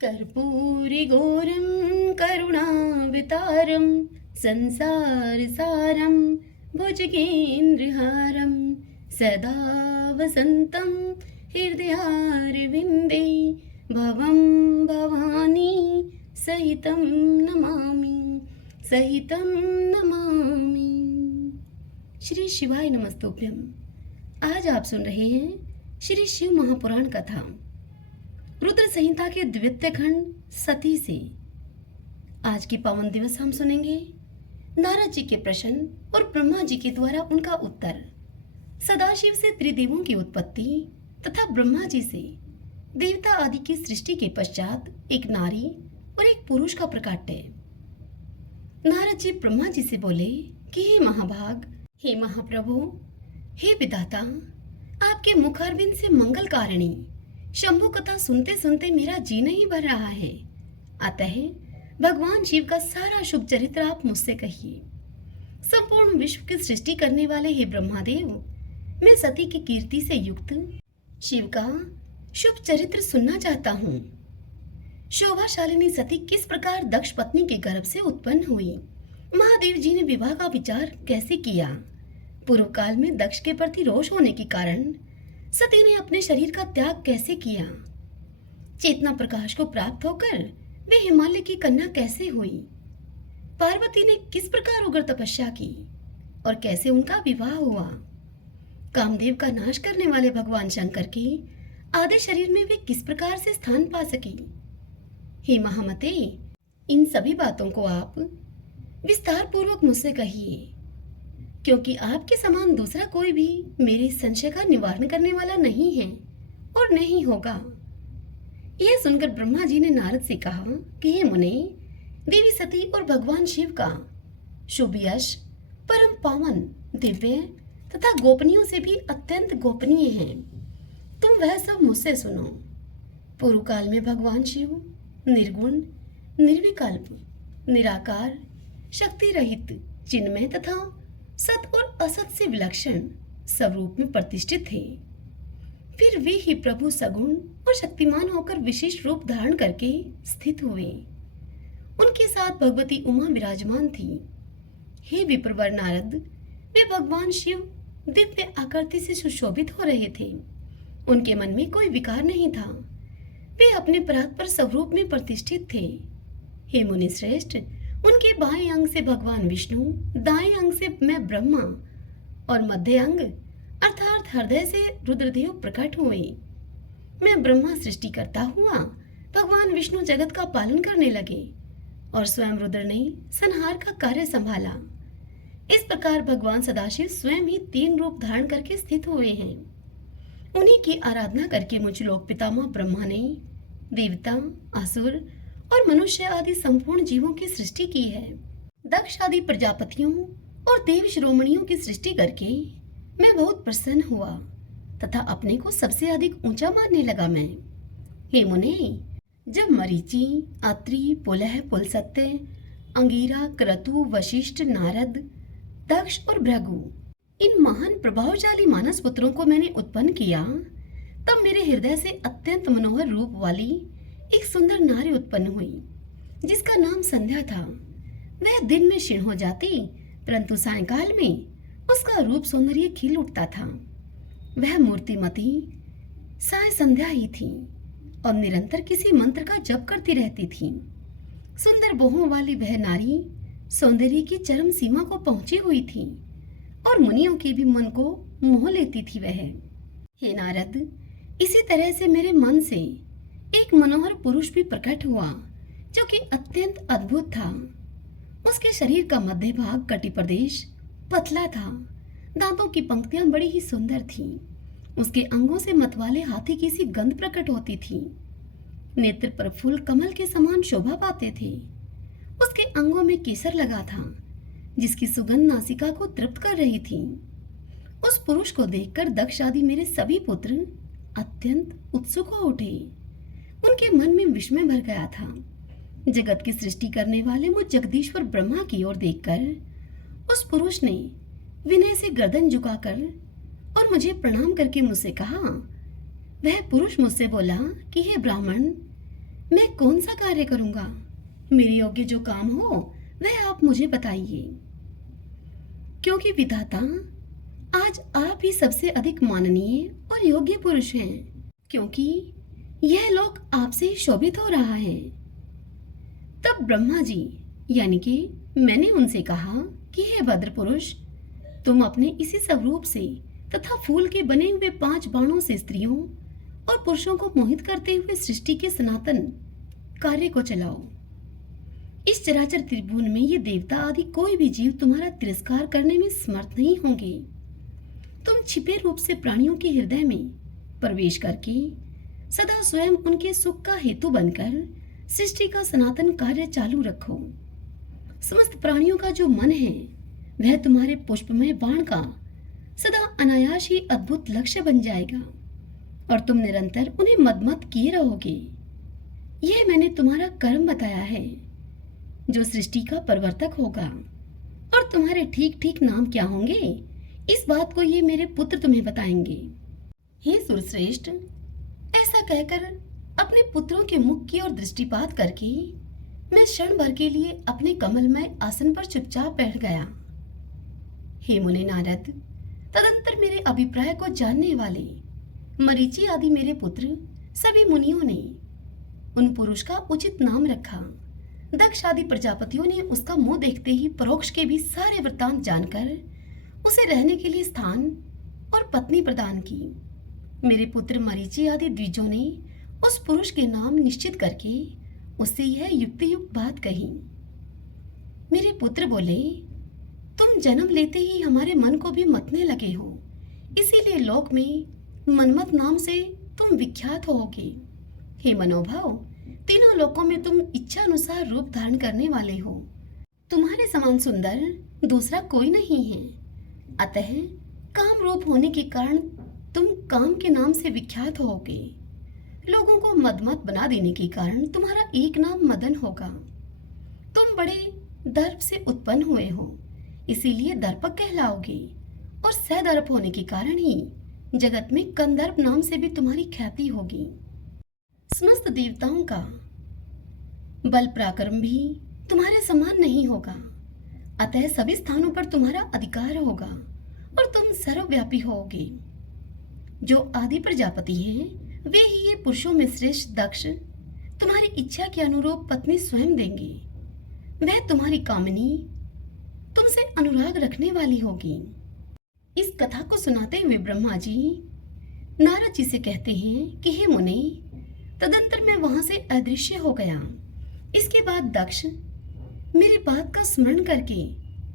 कर्पूरिघोरं करुणावतारं संसारसारं भुजगेन्द्रहारं सदा वसन्तं हृदयारविन्दे भवं भवानी सहितं नमामि। श्री शिवाय नमस्तुभ्यम। आज आप सुन रहे हैं श्री शिव महापुराण कथा रुद्र संहिता के द्वितीय खंड सती से। आज की पावन दिवस हम सुनेंगे नारद जी के प्रश्न और ब्रह्मा जी के द्वारा उनका उत्तर, सदाशिव से त्रिदेवों की उत्पत्ति तथा ब्रह्मा जी से देवता आदि की सृष्टि के पश्चात एक नारी और एक पुरुष का प्रकाट्य। नारद जी ब्रह्मा जी से बोले कि हे महाभाग, हे महाप्रभु, हे विधाता, आपके मुखारविंद से मंगल कारिणी शंभु कथा सुनते सुनते मेरा जी नहीं भर रहा है। अतः भगवान शिव का सारा शुभ चरित्र आप मुझसे कहिए। संपूर्ण विश्व की सृष्टि करने वाले हे ब्रह्मादेव, मैं सती की कीर्ति से युक्त शिव का शुभ चरित्र सुनना चाहता हूँ। शोभाशालिनी सती किस प्रकार दक्ष पत्नी के गर्भ से उत्पन्न हुई? महादेव जी ने विवाह का विचार कैसे किया? पूर्व काल में दक्ष के प्रति रोष होने के कारण सती ने अपने शरीर का त्याग कैसे किया? चेतना प्रकाश को प्राप्त होकर वे हिमालय की कन्या कैसे हुई? पार्वती ने किस प्रकार उग्र तपस्या की और कैसे उनका विवाह हुआ? कामदेव का नाश करने वाले भगवान शंकर के आधे शरीर में वे किस प्रकार से स्थान पा सकी? हे महामते, इन सभी बातों को आप विस्तार पूर्वक मुझसे कहिए, क्योंकि आपके समान दूसरा कोई भी मेरे संशय का निवारण करने वाला नहीं है और नहीं होगा। यह सुनकर ब्रह्मा जी ने नारद से कहा कि हे मुने, देवी सती और भगवान शिव का शुभ यश परम पावन, दिव्य तथा गोपनीयों से भी अत्यंत गोपनीय है। तुम वह सब मुझसे सुनो। पूर्व काल में भगवान शिव निर्गुण, निर्विकल्प, निराकार, शक्ति रहित, चिन्मय तथा सत और असत से विलक्षण स्वरूप में प्रतिष्ठित थे। फिर वे ही प्रभु सगुण और शक्तिमान होकर विशेष रूप धारण करके स्थित हुए। उनके साथ भगवती उमा विराजमान थी। हे विप्रवर नारद, वे भगवान शिव दिव्य आकृति से सुशोभित हो रहे थे। उनके मन में कोई विकार नहीं था। वे अपने परात्पर स्वरूप में प्रतिष्ठित थे। हे मुनि श्रेष्ठ, उनके बाएं अंग से भगवान विष्णु, दाएं अंग से मैं ब्रह्मा और मध्य अंग अर्थात हृदय से रुद्रदेव प्रकट हुए। मैं ब्रह्मा सृष्टि करता हुआ भगवान विष्णु जगत का पालन करने लगे और स्वयं रुद्र ने संहार का कार्य संभाला। इस प्रकार भगवान सदाशिव स्वयं ही तीन रूप धारण करके स्थित हुए हैं। उन्हीं की आराधना करके मुझ लोक पितामह ब्रह्मा ने देवता, असुर और मनुष्य आदि संपूर्ण जीवों की सृष्टि की है। दक्ष आदि प्रजापतियों और देव शिरोमणियों की सृष्टि करके मैं बहुत प्रसन्न हुआ तथा अपने को सबसे अधिक ऊंचा मानने लगा। मैं, हे मुने, जब मरीचि, अत्रि, पुलह, पुलस्त्य, अंगिरा, क्रतु, वशिष्ठ, नारद, दक्ष और भृगु इन महान प्रभावशाली मानस पुत्रों को मैंने उत्पन्न किया, तब मेरे हृदय से अत्यंत मनोहर रूप वाली एक सुंदर नारी उत्पन्न हुई, जिसका नाम संध्या था। वह दिन में क्षीण हो जाती, परंतु सायंकाल में उसका रूप सौंदर्य खिल उठता था। वह मूर्तिमती साय संध्या ही थी और निरंतर किसी मंत्र का जप करती रहती थी। सुंदर बाहों वाली वह नारी सौंदर्य की चरम सीमा को पहुंची हुई थी और मुनियों के भी मन को मोह लेती थी वह। हे नारद, इसी तरह से मेरे मन से एक मनोहर पुरुष भी प्रकट हुआ, जो कि अत्यंत अद्भुत था। उसके शरीर का मध्य भाग कटी प्रदेश पतला था। दांतों की पंक्तियां बड़ी ही सुंदर थीं। उसके अंगों से मतवाले हाथी की सी गंध प्रकट होती थी। नेत्र पर फूल कमल के समान शोभा पाते थे। उसके अंगों में केसर लगा था, जिसकी सुगंध नासिका को तृप्त कर रही थी। उस पुरुष को देखकर दक्ष आदि मेरे सभी पुत्र अत्यंत उत्सुक हो उठे। उनके मन में विस्मय भर गया था। जगत की सृष्टि करने वाले मुझ जगदीश्वर ब्रह्मा की ओर देखकर उस पुरुष ने विनय से गर्दन झुकाकर और मुझे प्रणाम करके मुझसे कहा। वह पुरुष मुझसे बोला कि हे ब्राह्मण, मैं कौन सा कार्य करूंगा? मेरे योग्य जो काम हो वह आप मुझे बताइए, क्योंकि विधाता आज आप ही सबसे अधिक माननीय और योग्य पुरुष हैं, क्योंकि यह लोक आपसे ही शोभित हो रहा है। तब ब्रह्मा जी यानी कि मैंने उनसे कहा कि हे भद्र पुरुष, तुम अपने इसी स्वरूप से तथा फूल के बने हुए 5 बाणों से स्त्रियों और पुरुषों को मोहित करते हुए सृष्टि के सनातन कार्य को चलाओ। इस चराचर त्रिभुवन में ये देवता आदि कोई भी जीव तुम्हारा तिरस्कार करने में समर्थ नहीं होंगे। तुम छिपे रूप से प्राणियों के हृदय में प्रवेश करके सदा स्वयं उनके सुख का हेतु बनकर सृष्टि का सनातन कार्य चालू रखो। समस्त प्राणियों का जो मन है वह तुम्हारे पुष्पमय बाण का सदा अनायास ही अद्भुत लक्ष्य बन जाएगा और तुम निरंतर उन्हें मदमत किए रहोगे। यह मैंने तुम्हारा कर्म बताया है जो सृष्टि का प्रवर्तक होगा। और तुम्हारे ठीक ठीक नाम क्या होंगे, इस बात को ये मेरे पुत्र तुम्हें बताएंगे। हे सुरश्रेष्ठ, ऐसा कहकर अपने पुत्रों के मुख की ओर दृष्टिपात करके मैं क्षण भर के लिए अपने कमलमय आसन पर चुपचाप बैठ गया। हे मुनि नारद, तदंतर मेरे अभिप्राय को जानने वाले मरीचि आदि मेरे पुत्र सभी मुनियों ने उन पुरुष का उचित नाम रखा। दक्ष आदि प्रजापतियों ने उसका मुंह देखते ही परोक्ष के भी सारे वृत्तांत जानकर उसे रहने के लिए स्थान और पत्नी प्रदान की। मेरे पुत्र मरीचि आदि द्विजों ने उस पुरुष के नाम निश्चित करके उससे यह युक्तियुक्त बात कही। मेरे पुत्र बोले, तुम जन्म लेते ही हमारे मन को भी मतने लगे हो, इसीलिए लोक में मनमत नाम से तुम विख्यात होगे। हे मनोभाव, तीनों लोकों में तुम इच्छा अनुसार रूप धारण करने वाले हो। तुम्हारे समान सुंदर दूसरा कोई नहीं है। अतः काम रूप होने के कारण तुम काम के नाम से विख्यात होगे। लोगों को मदमत बना देने के कारण तुम्हारा एक नाम मदन होगा। तुम बड़े दर्प से उत्पन्न हुए हो, इसीलिए दर्पक कहलाओगे। और सदर्प होने के कारण ही जगत में कंदर्प नाम से भी तुम्हारी ख्याति होगी। समस्त देवताओं का बल पराक्रम भी तुम्हारे समान नहीं होगा, अतः सभी स्थानों पर तुम्हारा अधिकार होगा और तुम सर्वव्यापी होगे। जो आदि प्रजापति हैं, वे ही ये पुरुषों में श्रेष्ठ दक्ष तुम्हारी इच्छा के अनुरूप पत्नी स्वयं देंगे। वह तुम्हारी कामिनी, तुमसे अनुराग रखने वाली होगी। इस कथा को सुनाते हुए ब्रह्मा जी नारद जी से कहते हैं कि हे मुनि, तदंतर मैं वहां से अदृश्य हो गया। इसके बाद दक्ष मेरी बात का स्मरण करके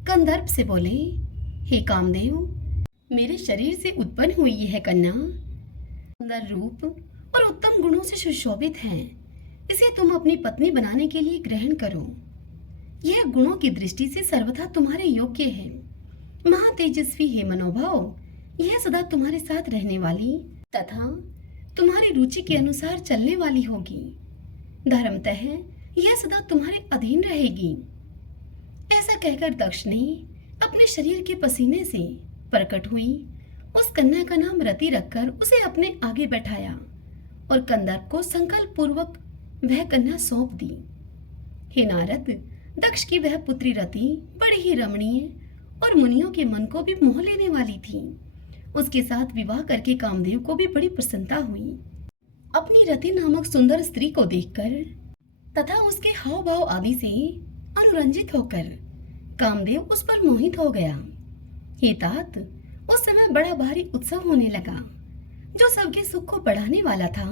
कंदर्प से बोले, हे कामदेव, मेरे शरीर से उत्पन्न हुई यह कन्या सुंदर रूप और उत्तम गुणों से सुशोभित है। इसे तुम अपनी पत्नी बनाने के लिए ग्रहण करो। यह गुणों की दृष्टि से सर्वथा तुम्हारे योग्य है। महातेजस्वी हे मनोभाव, यह सदा तुम्हारे साथ रहने वाली तथा तुम्हारी रुचि के अनुसार चलने वाली होगी। धर्मतः यह सदा तुम्हारे अधीन रहेगी। ऐसा कहकर दक्ष ने अपने शरीर के पसीने से प्रकट हुई उस कन्या का नाम रति रखकर उसे अपने आगे बैठाया और कंदर्प को संकल्प पूर्वक वह कन्या सौंप दी। हे नारद, दक्ष की वह पुत्री रति बड़ी ही रमणीय और मुनियों के मन को भी मोह लेने वाली थी। उसके साथ विवाह करके कामदेव को भी बड़ी प्रसन्नता हुई। अपनी रति नामक सुंदर स्त्री को देखकर तथा उसके हाव भाव आदि से अनुरंजित होकर कामदेव उस पर मोहित हो गया। हे तात, उस समय बड़ा भारी उत्सव होने लगा जो सबके सुख को बढ़ाने वाला था।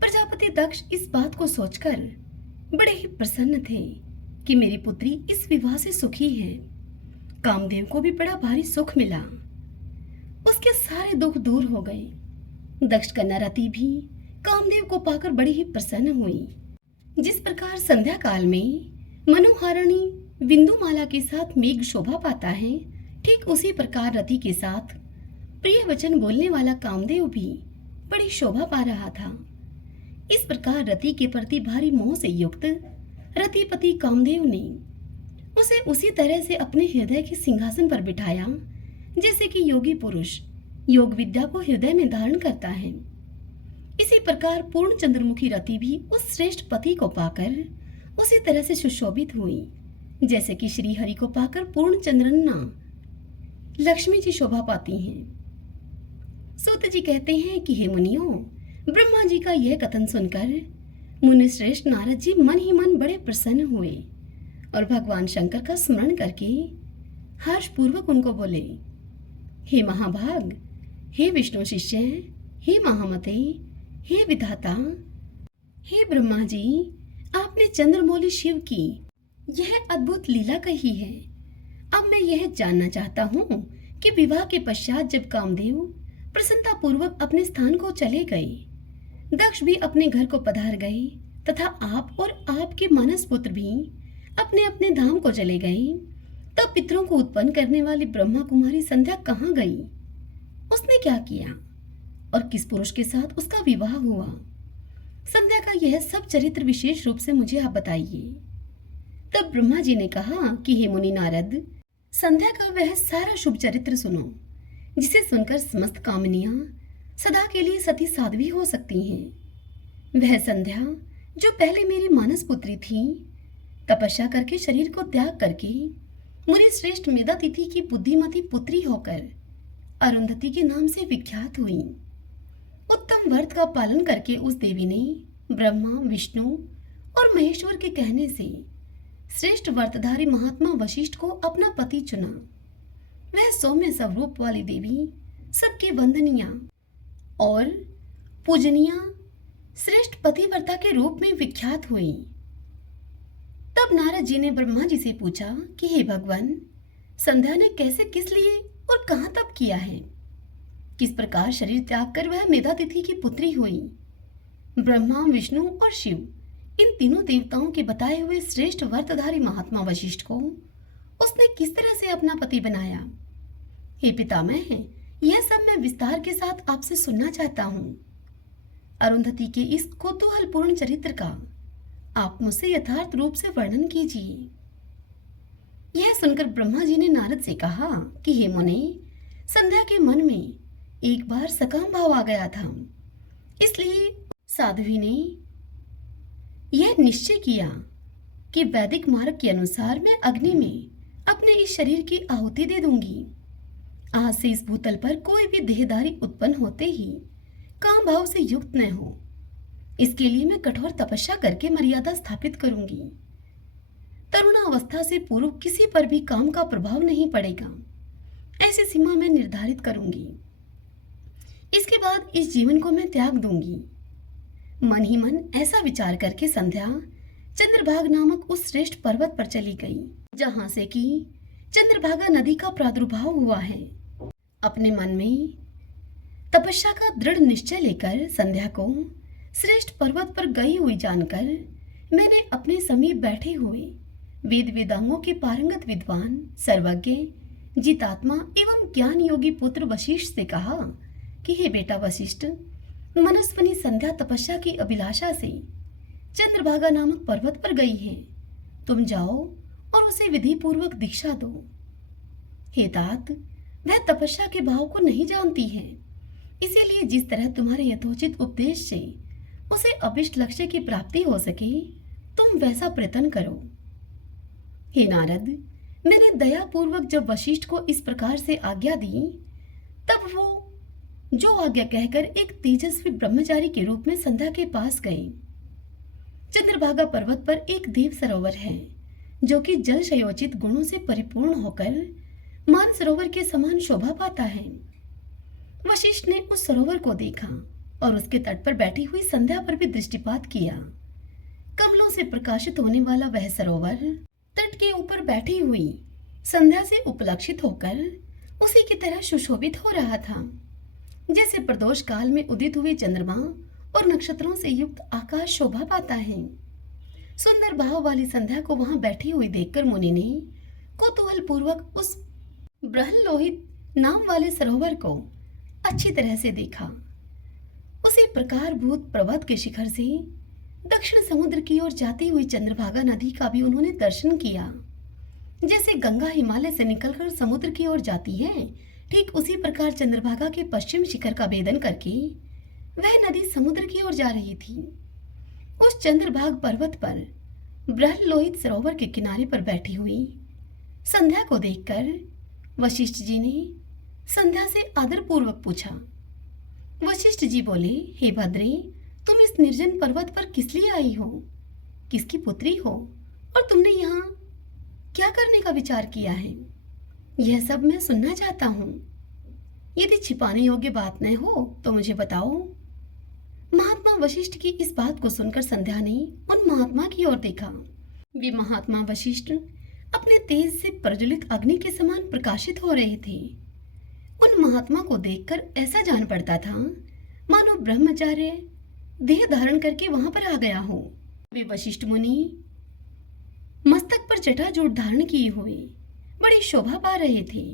प्रजापति दक्ष इस बात को सोचकर बड़े ही प्रसन्न थे कि मेरी पुत्री इस विवाह से सुखी है। कामदेव को भी बड़ा भारी सुख मिला, उसके सारे दुख दूर हो गए। दक्ष कन्या रति भी कामदेव को पाकर बड़ी ही प्रसन्न हुई। जिस प्रकार संध्या काल में मनोहारिणी बिंदुमाला के साथ मेघ शोभा पाता है, ठीक उसी प्रकार रति के साथ प्रिय वचन बोलने वाला कामदेव भी बड़ी शोभा पा रहा था। इस प्रकार रति के प्रति भारी मोह से युक्त रतिपति कामदेव ने उसे उसी तरह से अपने हृदय के सिंहासन पर बिठाया जैसे कि योगी पुरुष योग विद्या को हृदय में धारण करता है। इसी प्रकार पूर्ण चंद्रमुखी रति भी उस श्रेष्ठ पति को पाकर उसी तरह से सुशोभित हुई जैसे कि श्री हरि को पाकर पूर्ण चंद्रन्ना लक्ष्मी जी शोभा पाती हैं। सूत जी कहते हैं कि हे मुनियों, ब्रह्मा जी का यह कथन सुनकर मुनि श्रेष्ठ नारद जी मन ही मन बड़े प्रसन्न हुए और भगवान शंकर का स्मरण करके हर्षपूर्वक उनको बोले, हे महाभाग, हे विष्णु शिष्य, हे महामते, हे विधाता, हे ब्रह्मा जी, आपने चंद्रमौली शिव की यह अद्भुत लीला कही है। अब मैं यह जानना चाहता हूँ कि विवाह के पश्चात जब कामदेव प्रसन्नता पूर्वक अपने स्थान को चले गए, दक्ष भी अपने घर को पधार गए तथा आप और आपके मानस पुत्र भी अपने अपने धाम को चले गए, तब पितरों को उत्पन्न करने वाली ब्रह्मा कुमारी संध्या कहाँ गई? उसने क्या किया और किस पुरुष के साथ उसका विवाह हुआ? संध्या का यह सब चरित्र विशेष रूप से मुझे आप बताइए। तब ब्रह्मा जी ने कहा कि हे मुनि नारद, संध्या का वह सारा शुभ चरित्र सुनो, जिसे सुनकर समस्त कामनियां सदा के लिए सती साध्वी हो सकती हैं। वह संध्या जो पहले मेरी मानस पुत्री थी, तपस्या करके शरीर को त्याग करके मुनि श्रेष्ठ मेधातिथि की बुद्धिमती पुत्री होकर अरुंधति के नाम से विख्यात हुई। उत्तम व्रत का पालन करके उस देवी ने ब्रह्मा, विष्णु और महेश्वर के कहने से श्रेष्ठ व्रतधारी महात्मा वशिष्ठ को अपना पति चुना। वह सौम्य स्वरूप वाली देवी सबकी वंदनीय और पूजनीय श्रेष्ठ पतिव्रता के रूप में विख्यात हुई। तब नारद जी ने ब्रह्मा जी से पूछा कि हे भगवान, संध्या ने कैसे, किस लिए और कहां तप किया है? किस प्रकार शरीर त्याग कर वह मेधातिथि की पुत्री हुई? ब्रह्मा, विष्णु और शिव इन तीनों देवताओं के बताए हुए श्रेष्ठ व्रतधारी महात्मा वशिष्ठ को उसने किस तरह से अपना पति बनाया? हे पितामह, यह सब मैं विस्तार के साथ आपसे सुनना चाहता हूँ। अरुंधति के इस कौतूहलपूर्ण चरित्र का आप मुझसे यथार्थ रूप से वर्णन कीजिए। यह सुनकर ब्रह्मा जी ने नारद से कहा कि हे मुने, संध्या के मन में एक बार सकाम भाव आ गया था, इसलिए साध्वी ने यह निश्चय किया कि वैदिक मार्ग के अनुसार मैं अग्नि में अपने इस शरीर की आहुति दे दूंगी। आज से इस भूतल पर कोई भी देहधारी उत्पन्न होते ही काम भाव से युक्त न हो, इसके लिए मैं कठोर तपस्या करके मर्यादा स्थापित करूंगी। तरुणावस्था से पूर्व किसी पर भी काम का प्रभाव नहीं पड़ेगा, ऐसी सीमा मैं निर्धारित करूंगी। इसके बाद इस जीवन को मैं त्याग दूंगी। मन ही मन ऐसा विचार करके संध्या चंद्रभागा नामक उस श्रेष्ठ पर्वत पर चली गई, जहां से कि चंद्रभागा नदी का प्रादुर्भाव हुआ है। अपने मन में तपस्या का दृढ़ निश्चय लेकर संध्या को श्रेष्ठ पर्वत पर गई हुई जानकर मैंने अपने समीप बैठे हुए वेद वेदांगों के पारंगत विद्वान, सर्वज्ञ, जितात्मा एवं ज्ञान योगी पुत्र वशिष्ठ से कहा कि हे बेटा वशिष्ठ, मनस्विनी संध्या तपस्या की अभिलाषा से चंद्रभागा नामक पर्वत पर गई है। तुम जाओ और उसे विधि पूर्वक दीक्षा दो। हे तात, वह तपस्या के भाव को नहीं जानती है, इसीलिए जिस तरह तुम्हारे यथोचित उपदेश से उसे अभिष्ट लक्ष्य की प्राप्ति हो सके, तुम वैसा प्रयत्न करो। हे नारद, मैंने दया पूर्वक जब वशिष्ठ को इस प्रकार से आज्ञा दी, तब वो जो आज्ञा कहकर एक तेजस्वी ब्रह्मचारी के रूप में संध्या के पास गए। चंद्रभागा पर्वत पर एक देव सरोवर है, जो कि जल शयोचित गुणों से परिपूर्ण होकर मान सरोवर के समान शोभा पाता है। वशिष्ठ ने उस सरोवर को देखा और उसके तट पर बैठी हुई संध्या पर भी दृष्टिपात किया। कमलों से प्रकाशित होने वाला वह सरोवर तट के ऊपर बैठी हुई संध्या से उपलक्षित होकर उसी की तरह सुशोभित हो रहा था, जैसे प्रदोष काल में उदित हुए चंद्रमा और नक्षत्रों से युक्त आकाश शोभा पाता है। सुंदर भाव वाली संध्या को वहां बैठी हुई देखकर मुनि ने कौतूहल पूर्वक उस ब्रह्मलोहित नाम वाले सरोवर को अच्छी तरह से देखा। उसी प्रकार भूत पर्वत के शिखर से दक्षिण समुद्र की ओर जाती हुई चंद्रभागा नदी का भी उन्होंने दर्शन किया। जैसे गंगा हिमालय से निकलकर समुद्र की ओर जाती है, ठीक उसी प्रकार चंद्रभागा के पश्चिम शिखर का भेदन करके वह नदी समुद्र की ओर जा रही थी। उस चंद्रभाग पर्वत पर ब्रह्मलोहित सरोवर के किनारे पर बैठी हुई संध्या को देखकर वशिष्ठ जी ने संध्या से आदरपूर्वक पूछा। वशिष्ठ जी बोले, हे भद्रे, तुम इस निर्जन पर्वत पर किस लिए आई हो? किसकी पुत्री हो? और तुमने यहाँ क्या करने का विचार किया है? यह सब मैं सुनना चाहता हूँ। यदि छिपाने योग्य बात न हो तो मुझे बताओ। महात्मा वशिष्ठ की इस बात को सुनकर संध्या ने उन महात्मा की ओर देखा। वे महात्मा वशिष्ठ अपने तेज से प्रज्वलित अग्नि के समान प्रकाशित हो रहे थे। उन महात्मा को देखकर ऐसा जान पड़ता था मानो ब्रह्मचार्य देह धारण करके वहां पर आ गया हो। वे वशिष्ठ मुनि मस्तक पर जटाजूट धारण किए हुए बड़ी शोभा पा रहे थे।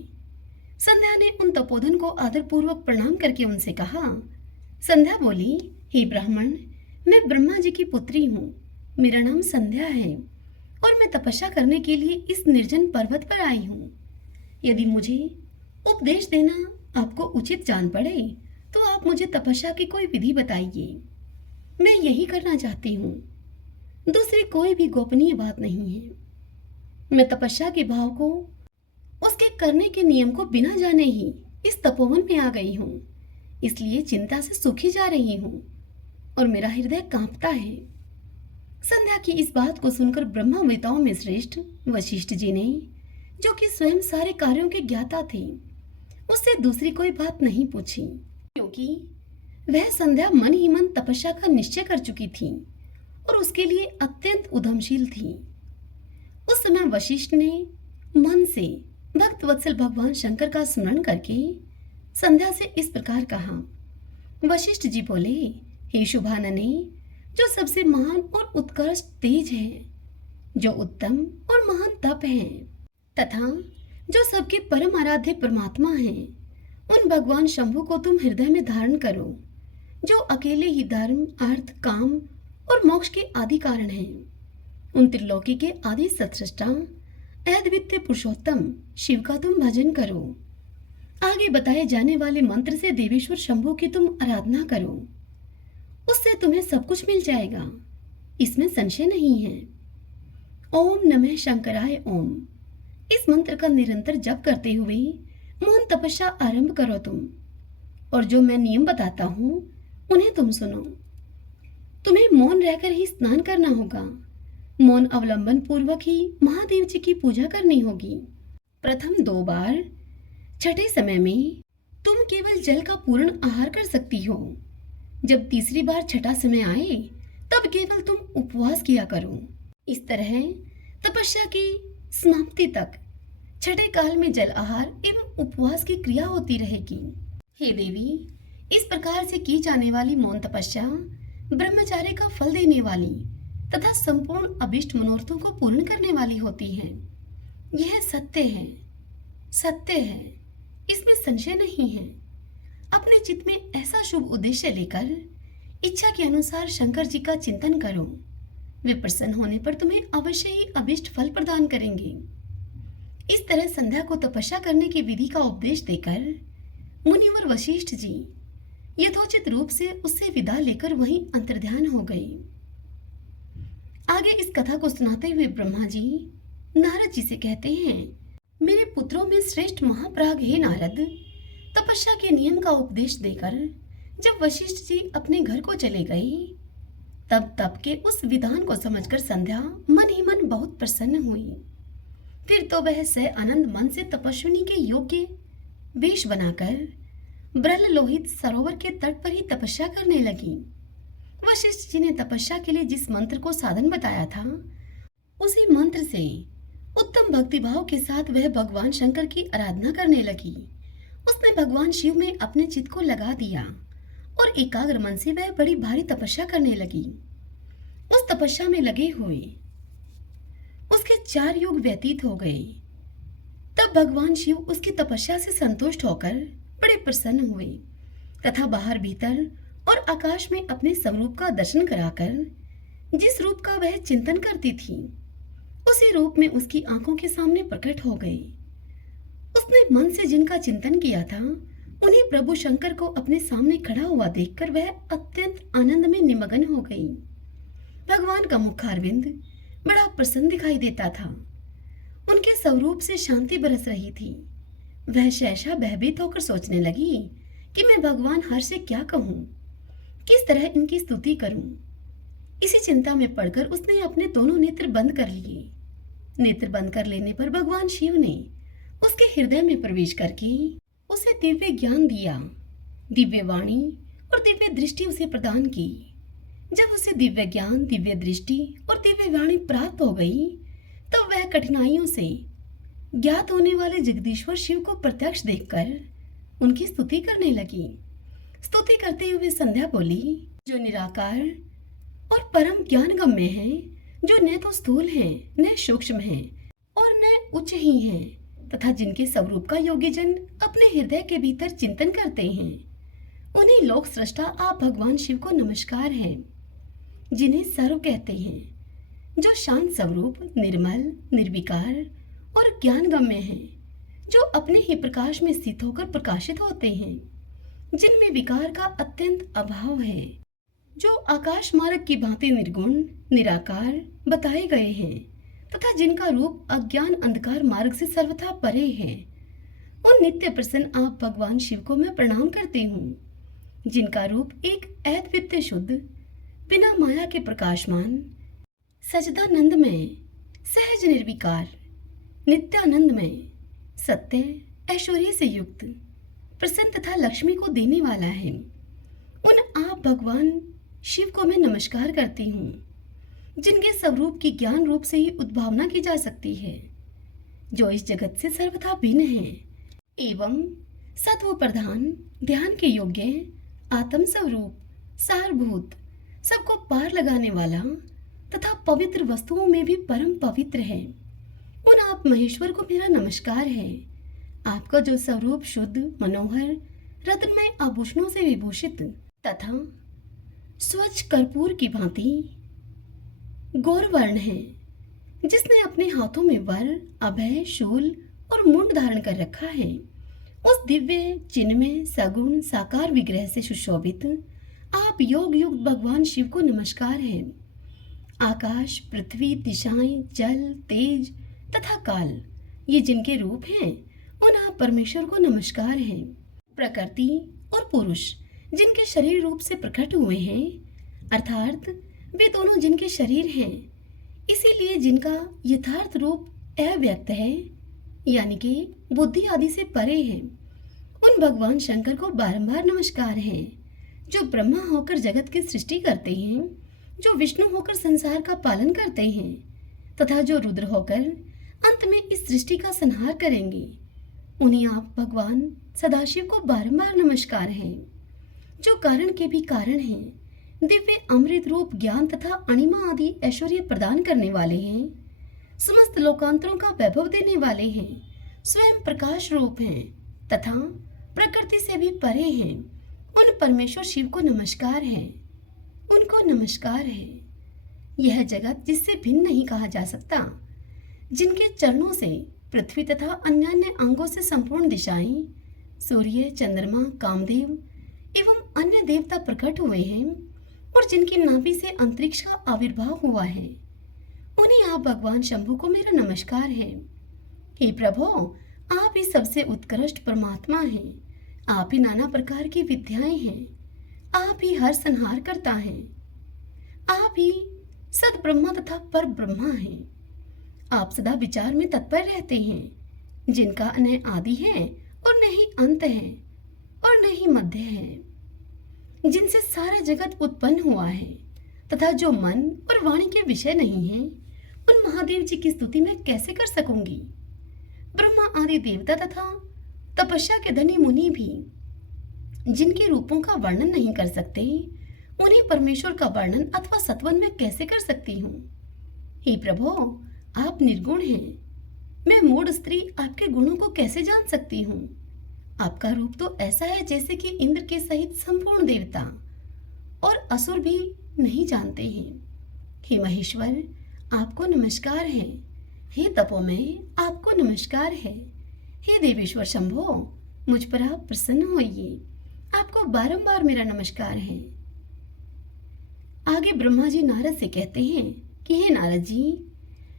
संध्या ने उन तपोधन को आदरपूर्वक प्रणाम करके उनसे कहा। संध्या बोली, हे ब्राह्मण, मैं ब्रह्मा जी की पुत्री हूँ। मेरा नाम संध्या है और मैं तपस्या करने के लिए इस निर्जन पर्वत पर आई हूँ। यदि मुझे उपदेश देना आपको उचित जान पड़े तो आप मुझे तपस्या की कोई विधि बताइए। मैं यही करना चाहती हूँ, दूसरी कोई भी गोपनीय बात नहीं है। मैं तपस्या के भाव को, उसके करने के नियम को बिना जाने ही इस तपोवन में आ गई हूँ, इसलिए चिंता से सूखी जा रही हूँ और मेरा हृदय कांपता है। संध्या की इस बात को सुनकर ब्रह्मवेताओं में श्रेष्ठ वशिष्ठ जी ने, जो कि स्वयं सारे कार्यों के ज्ञाता थे, उससे दूसरी कोई बात नहीं पूछी, क्योंकि वह संध्या मन ही मन तपस्या का निश्चय कर चुकी थी और उसके लिए अत्यंत उद्यमशील थी। उस समय वशिष्ठ ने मन से भक्त वत्सल भगवान शंकर का स्मरण करके संध्या से इस प्रकार कहा। वशिष्ठ जी बोले, हे शुभानने, जो सबसे महान और उत्कृष्ट तेज है, जो उत्तम और महान तप है, तथा जो सबके परम आराध्य परमात्मा हैं, उन भगवान शंभु को तुम हृदय में धारण करो, जो अकेले ही धर्म, अर्थ, काम और मोक्ष के आदि कारण हैं। उन त्रिलोकी के आदि सत्सृष्टा अद्वितीय पुरुषोत्तम शिव का तुम भजन करो। आगे बताए जाने वाले मंत्र से देवेश्वर शंभु की तुम आराधना करो, उससे तुम्हें सब कुछ मिल जाएगा, इसमें संशय नहीं है। ओम नमः शंकराय ओम, इस मंत्र का निरंतर जप करते हुए मौन तपस्या आरंभ करो तुम, और जो मैं नियम बताता हूँ उन्हें तुम सुनो। तुम्हें मौन रहकर ही स्नान करना होगा। मौन अवलंबन पूर्वक ही महादेव जी की पूजा करनी होगी। प्रथम 2 बार, छठे समय में तुम केवल जल का पूर्ण आहार कर सकती हो। जब तीसरी बार छठा समय आए तब केवल तुम उपवास किया करो। इस तरह तपस्या की समाप्ति तक छठे काल में जल आहार एवं उपवास की क्रिया होती रहेगी। हे देवी, इस प्रकार से की जाने वाली मौन तपस्या ब्रह्मचार्य का फल देने वाली तथा संपूर्ण अभिष्ट मनोरथों को पूर्ण करने वाली होती है। यह सत्य है, सत्य है, इसमें संशय नहीं है। अपने चित्त में ऐसा शुभ उद्देश्य लेकर इच्छा के अनुसार शंकर जी का चिंतन करो। वे प्रसन्न होने पर तुम्हें अवश्य ही अभिष्ट फल प्रदान करेंगे। इस तरह संध्या को तपस्या करने की विधि का उपदेश देकर मुनिवर वशिष्ठ जी यथोचित रूप से उससे विदा लेकर वहीं अंतर्ध्यान हो गए। आगे इस कथा को सुनाते हुए ब्रह्मा जी नारद जी से कहते हैं, मेरे पुत्रों में श्रेष्ठ महाप्राग हे नारद, तपस्या के नियम का उपदेश देकर जब वशिष्ठ जी अपने घर को चले गए, तब तप के उस विधान को समझकर संध्या मन ही मन बहुत प्रसन्न हुई। फिर तो वह सह आनंद मन से तपस्विनी के योग्य वेश बनाकर ब्रह्म लोहित सरोवर के तट पर ही तपस्या करने लगी। वशिष्ठ जी ने तपस्या के लिए जिस मंत्र को साधन बताया था, उसी मंत्र से उत्तम भक्तिभाव के साथ वह भगवान शंकर की आराधना करने लगी। उसने भगवान शिव में अपने चित्त को लगा दिया और एकाग्र मन से वह बड़ी भारी तपस्या करने लगी। उस तपस्या में लगे हुए उसके 4 युग व्यतीत हो गए। तब भगवान शिव उसकी तपस्या से संतुष्ट होकर बड़े प्रसन्न हुए तथा बाहर भीतर और आकाश में अपने स्वरूप का दर्शन कराकर जिस रूप का वह चिंतन करती थी, उसी रूप में उसकी आंखों के सामने प्रकट हो गए। उसने मन से जिनका चिंतन किया था उन्हीं प्रभु शंकर को अपने सामने खड़ा हुआ देखकर वह अत्यंत आनंद में निमग्न हो गई। भगवान का मुखारविंद बड़ा प्रसन्न दिखाई देता था। उनके स्वरूप से शांति बरस रही थी। वह सहसा भयभीत होकर सोचने लगी कि मैं भगवान हर से क्या कहूं, किस तरह इनकी स्तुति करूं। इसी चिंता में पड़कर उसने अपने दोनों नेत्र बंद कर लिए। नेत्र बंद कर लेने पर भगवान शिव ने उसके हृदय में प्रवेश करके उसे दिव्य ज्ञान दिया, दिव्य वाणी और दिव्य दृष्टि उसे प्रदान की। जब उसे दिव्य ज्ञान, दिव्य दृष्टि और दिव्य वाणी प्राप्त हो गई, तब वह कठिनाइयों से ज्ञात होने वाले जगदीश्वर शिव को प्रत्यक्ष देखकर उनकी स्तुति करने लगी। स्तुति करते हुए संध्या बोली, जो निराकार और परम ज्ञान गम्य है, जो न तो स्थूल है, न सूक्ष्म है और न उच्च ही है, तथा जिनके स्वरूप का योगी जन अपने हृदय के भीतर चिंतन करते हैं, उन्हीं लोक सृष्टा आप भगवान शिव को नमस्कार है, जिन्हें सर्व कहते हैं, जो शांत स्वरूप, निर्मल, निर्विकार और ज्ञान गम्य है, जो अपने ही प्रकाश में स्थित होकर प्रकाशित होते हैं, जिनमें विकार का अत्यंत अभाव है, जो आकाश मार्ग की भांति निर्गुण, निराकार बताए गए हैं तथा जिनका रूप अज्ञान अंधकार मार्ग से सर्वथा परे है, उन नित्य प्रसन्न आप भगवान शिव को मैं प्रणाम करती हूँ, जिनका रूप एक अद्वितीय शुद्ध, बिना माया के प्रकाशमान, सच्चिदानंदमय, सहज निर्विकार, नित्यानंदमय, सत्य, ऐश्वर्य से युक्त, प्रसन्न तथा लक्ष्मी को देने वाला है। उन आप भगवान शिव को मैं नमस्कार करती हूँ, जिनके स्वरूप की ज्ञान रूप से ही उद्भावना की जा सकती है, जो इस जगत से सर्वथा भिन्न है एवं सत्व प्रधान, ध्यान के योग्य, आत्म स्वरूप, सारभूत, सबको पार लगाने वाला तथा पवित्र वस्तुओं में भी परम पवित्र है। उन आप महेश्वर को मेरा नमस्कार है। आपका जो स्वरूप शुद्ध, मनोहर, रत्नमय आभूषणों से विभूषित तथा स्वच्छ कर्पूर की भांति गौरवर्ण है, जिसने अपने हाथों में वर, अभय, शूल और मुंड धारण कर रखा है, उस दिव्य चिन्मय सगुण साकार विग्रह से सुशोभित आप योग युक्त भगवान शिव को नमस्कार है। आकाश, पृथ्वी, दिशाएं, जल, तेज तथा काल, ये जिनके रूप हैं, उन आप परमेश्वर को नमस्कार है। प्रकृति और पुरुष जिनके शरीर रूप से प्रकट हुए हैं, अर्थात वे दोनों जिनके शरीर हैं, इसीलिए जिनका यथार्थ रूप अव्यक्त है, यानी कि बुद्धि आदि से परे है, उन भगवान शंकर को बारंबार नमस्कार है, जो ब्रह्मा होकर जगत की सृष्टि करते हैं, जो विष्णु होकर संसार का पालन करते हैं तथा जो रुद्र होकर अंत में इस सृष्टि का संहार करेंगे। उन्हीं आप भगवान सदाशिव को बारंबार नमस्कार है, जो कारण के भी कारण हैं, दिव्य अमृत रूप ज्ञान तथा अणिमा आदि ऐश्वर्य प्रदान करने वाले हैं, समस्त लोकांतरों का वैभव देने वाले हैं, स्वयं प्रकाश रूप हैं तथा प्रकृति से भी परे हैं। उन परमेश्वर शिव को नमस्कार है, उनको नमस्कार है। यह जगत जिससे भिन्न नहीं कहा जा सकता, जिनके चरणों से पृथ्वी तथा अन्य अंगों से संपूर्ण दिशाएं, सूर्य, चंद्रमा, कामदेव एवं अन्य देवता प्रकट हुए हैं और जिनकी नाभि से अंतरिक्ष का आविर्भाव हुआ है, उन्हीं आप भगवान शंभु को मेरा नमस्कार है। हे प्रभु, आप ही सबसे उत्कृष्ट परमात्मा हैं, आप ही नाना प्रकार की विद्याएं हैं, आप ही हर संहार करता है, आप ही सद ब्रह्मा तथा पर ब्रह्मा हैं। आप सदा विचार में तत्पर रहते हैं, जिनका न आदि है और न ही अंत है और न ही मध्य है, जिनसे सारा जगत उत्पन्न हुआ है तथा जो मन और वाणी के विषय नहीं है, उन महादेव जी की स्तुति मैं कैसे कर सकूंगी। ब्रह्मा आदि देवता तथा तपस्या के धनी मुनि भी जिनके रूपों का वर्णन नहीं कर सकते, उन्हीं परमेश्वर का वर्णन अथवा सत्वन में कैसे कर सकती हूँ। हे प्रभु, आप निर्गुण हैं, मैं मूढ़ स्त्री आपके गुणों को कैसे जान सकती हूँ। आपका रूप तो ऐसा है जैसे कि इंद्र के सहित संपूर्ण देवता और असुर भी नहीं जानते हैं। हे महेश्वर, आपको नमस्कार है। हे तपोमय, आपको नमस्कार है। हे देवेश्वर शंभो, मुझ पर आप प्रसन्न होइए। आपको बारंबार मेरा नमस्कार है। आगे ब्रह्मा जी नारद से कहते हैं कि हे नारद जी,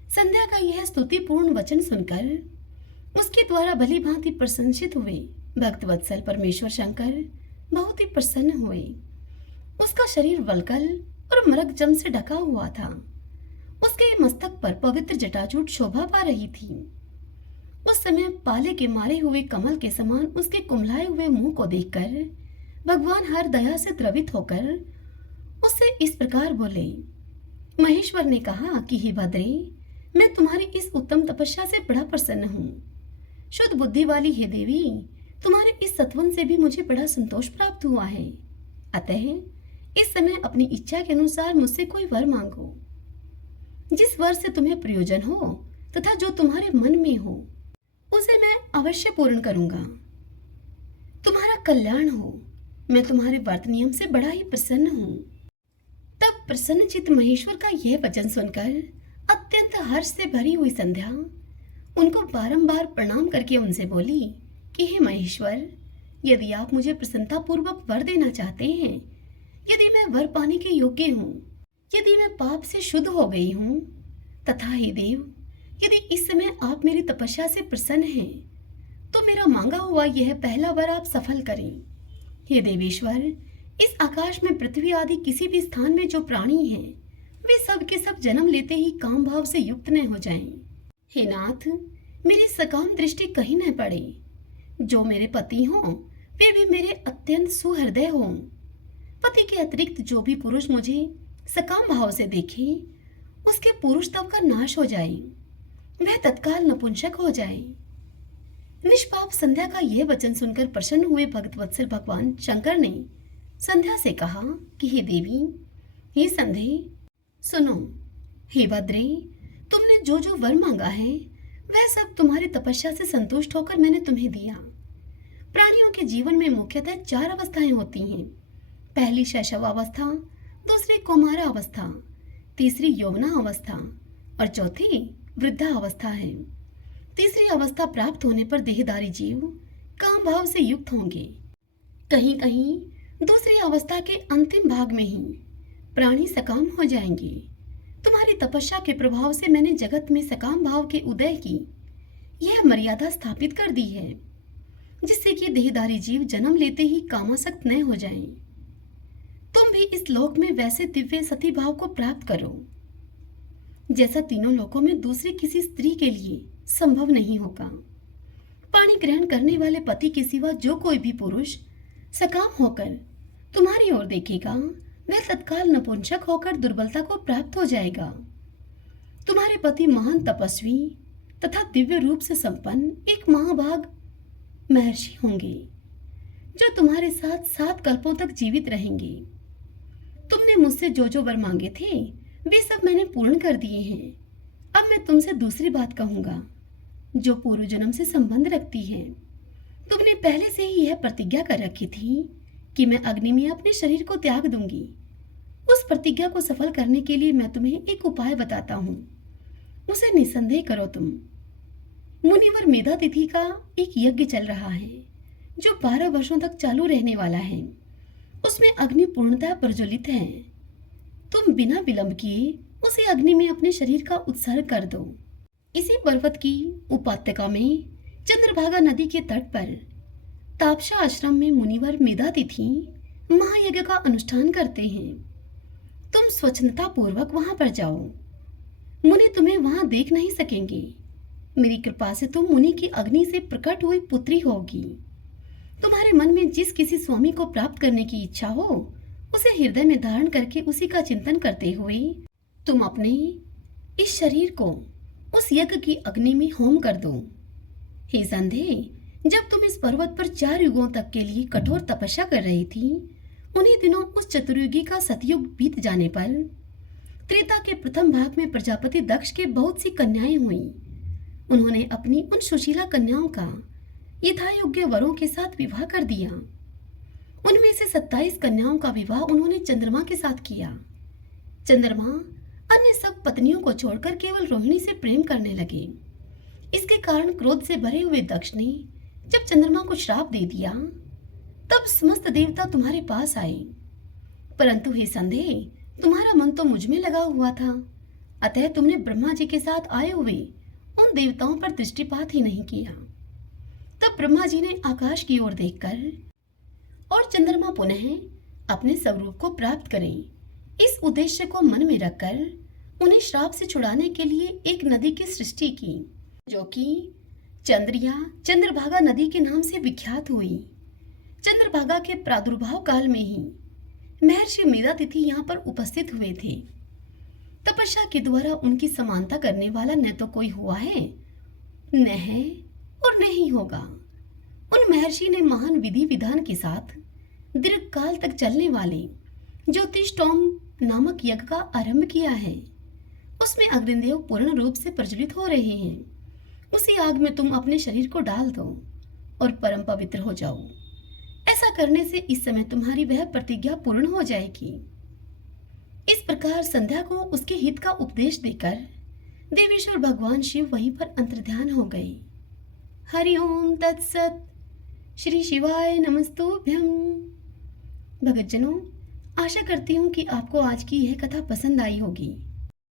संध्या का यह स्तुतिपूर्ण वचन सुनकर उसके द्वारा भली भांति प्रशंसित हुए भक्त वत्सल परमेश्वर शंकर बहुत ही प्रसन्न हुए। उसका शरीर वलकल और मरकजम से ढका हुआ था। उसके मस्तक पर पवित्र जटाजूट शोभा पा रही थी। उस समय पाले के मारे हुए कमल के समान उसके कुम्हलाए हुए मुंह को देखकर भगवान हर दया से द्रवित होकर उससे इस प्रकार बोले। महेश्वर ने कहा कि हे भद्रे, मैं तुम्हारी इस उत्तम तपस्या से बड़ा प्रसन्न हूँ। शुद्ध बुद्धि वाली हे देवी, तुम्हारे इस सत्वन से भी मुझे बड़ा संतोष प्राप्त हुआ है। अतः इस समय अपनी इच्छा के अनुसार मुझसे कोई वर मांगो। जिस वर से तुम्हें प्रयोजन हो तथा जो तुम्हारे मन में हो उसे मैं अवश्य पूर्ण करूंगा। तुम्हारा कल्याण हो। मैं तुम्हारे व्रत नियम से बड़ा ही प्रसन्न हूँ। तब प्रसन्नचित्त महेश्वर का यह वचन सुनकर अत्यंत हर्ष से भरी हुई संध्या उनको बारंबार प्रणाम करके उनसे बोली कि हे महेश्वर, यदि आप मुझे प्रसन्नता पूर्वक वर देना चाहते हैं, यदि मैं वर पाने के योग्य हूँ, यदि मैं पाप से शुद्ध हो गई हूँ, तथा हे देव, यदि इस समय आप मेरी तपस्या से प्रसन्न हैं, तो मेरा मांगा हुआ यह पहला वर आप सफल करें। हे देवेश्वर, इस आकाश में पृथ्वी आदि किसी भी स्थान में जो प्राणी हैं, वे सब के सब जन्म लेते ही काम भाव से युक्त न हो जाएं। हे नाथ, मेरी सकाम दृष्टि कहीं न पड़े। जो मेरे पति हों, वे भी मेरे अत्यंत सुहृदय हों। पति के अतिरिक्त जो भी पुरुष मुझे सकाम भाव से देखे, उसके पुरुष तव का नाश हो जाए, वह तत्काल नपुंसक हो जाए। निष्पाप संध्या का यह वचन सुनकर प्रसन्न हुए भक्त वत्सल भगवान शंकर ने संध्या से कहा कि हे देवी, हे संधे, सुनो। हे भद्रे, तुमने जो जो वर मांगा है वह सब तुम्हारी तपस्या से संतुष्ट होकर मैंने तुम्हें दिया। प्राणियों के जीवन में मुख्यतः 4 अवस्थाएं होती हैं। पहली शैशवावस्था, दूसरी कौमारावस्था, तीसरी यौवना अवस्था और चौथी वृद्धा अवस्था है। तीसरी अवस्था प्राप्त होने पर देहधारी जीव काम भाव से युक्त होंगे। कहीं कहीं दूसरी अवस्था के अंतिम भाग में ही प्राणी सकाम हो जाएंगे। तुम्हारी तपस्या के प्रभाव से मैंने जगत में सकाम भाव के उदय की यह मर्यादा स्थापित कर दी है, जिससे कि देहधारी जीव जन्म लेते ही कामासक्त न हो जाएं। तुम भी इस लोक में वैसे दिव्य सती भाव को प्राप्त करो जैसा तीनों लोकों में दूसरी किसी स्त्री के लिए संभव नहीं होगा। पानी ग्रहण करने वाले पति के सिवा जो कोई भी पुरुष सकाम होकर तुम्हारी ओर देखेगा, वह तत्काल नपुंसक होकर दुर्बलता को प्राप्त हो जाएगा। तुम्हारे पति महान तपस्वी तथा दिव्य रूप से संपन्न एक महाभाग महर्षि होंगे, जो तुम्हारे साथ 7 कल्पों तक जीवित रहेंगे। तुमने मुझसे जो जो वर मांगे थे वे सब मैंने पूर्ण कर दिए हैं। अब मैं तुमसे दूसरी बात कहूंगा जो पूर्व जन्म से संबंध रखती है। तुमने पहले से ही यह प्रतिज्ञा कर रखी थी कि मैं अग्नि में अपने शरीर को त्याग दूंगी। उस प्रतिज्ञा को सफल करने के लिए मैं तुम्हें एक उपाय बताता हूँ, उसे निसंदेह करो तुम। मुनिवर मेधा तिथि का एक यज्ञ चल रहा है जो 12 वर्षों तक चालू रहने वाला है। उसमें अग्नि पूर्णतः प्रज्वलित है। तुम बिना विलंब किए उसी अग्नि में अपने शरीर का उत्सर्ग कर दो। इसी पर्वत की उपात्यका में चंद्रभागा नदी के तट पर तापसा आश्रम में मुनिवर मेधातिथि महायज्ञ का अनुष्ठान करते हैं। तुम स्वच्छता पूर्वक वहां पर जाओ। मुनि तुम्हें वहां देख नहीं सकेंगे। मेरी कृपा से तुम मुनि की अग्नि से प्रकट हुई पुत्री होगी। तुम्हारे मन में जिस किसी स्वामी को प्राप्त करने की इच्छा हो, उसे हृदय में धारण करके उसी का चिंतन करते हुए तुम अपने इस शरीर को उस यज्ञ की अग्नि में होम कर दो। हे संधे, जब तुम इस पर्वत पर 4 युगों तक के लिए कठोर तपस्या कर रही थी, उन्हीं दिनों उस चतुर्युगी का सतयुग बीत जाने पर त्रेता के प्रथम भाग में प्रजापति दक्ष के बहुत सी कन्याएं हुईं। उन्होंने अपनी उन सुशीला कन्याओं का यथायोग्य वरों के साथ विवाह कर दिया। उनमें से 27 कन्याओं का विवाह उन्होंने चंद्रमा के साथ किया। चंद्रमा अन्य सब पत्नियों को छोड़कर केवल रोहिणी से प्रेम करने लगे। इसके कारण क्रोध से भरे हुए दक्ष ने जब चंद्रमा को श्राप दे दिया तब समस्त देवता तुम्हारे पास आए, परंतु हे संदेह, तुम्हारा मन तो मुझ में लगा हुआ था, अतः तुमने ब्रह्मा जी के साथ आए हुए उन देवताओं पर दृष्टिपात ही नहीं किया। तब ब्रह्मा जी ने आकाश की ओर देखकर और चंद्रमा पुनः अपने स्वरूप को प्राप्त करें, इस उद्देश्य को मन में रखकर उन्हें श्राप से छुड़ाने के लिए एक नदी की सृष्टि की, जो कि चंद्रभागा नदी के नाम से विख्यात हुई। चंद्रभागा के प्रादुर्भाव काल में ही महर्षि मेधातिथि यहाँ पर उपस्थित हुए थे। तपस्या के द्वारा उनकी समानता करने वाला न तो कोई हुआ है, न है और न ही होगा। उन महर्षि ने महान विधि विधान के साथ दीर्घ काल तक चलने वाले ज्योतिषोम नामक यज्ञ का आरंभ किया है। उसमें अग्निदेव पूर्ण रूप से प्रज्वलित हो रहे हैं। उसी आग में तुम अपने शरीर को डाल दो और परम पवित्र हो जाओ। ऐसा करने से इस समय तुम्हारी वह प्रतिज्ञा पूर्ण हो जाएगी। इस प्रकार संध्या को उसके हित का उपदेश देकर देवेश्वर भगवान शिव वहीं पर अंतर्ध्यान हो गए। हरि ओम तत्सत। श्री शिवाय नमस्तुभ्यं। भगतजनों, आशा करती हूँ कि आपको आज की यह कथा पसंद आई होगी।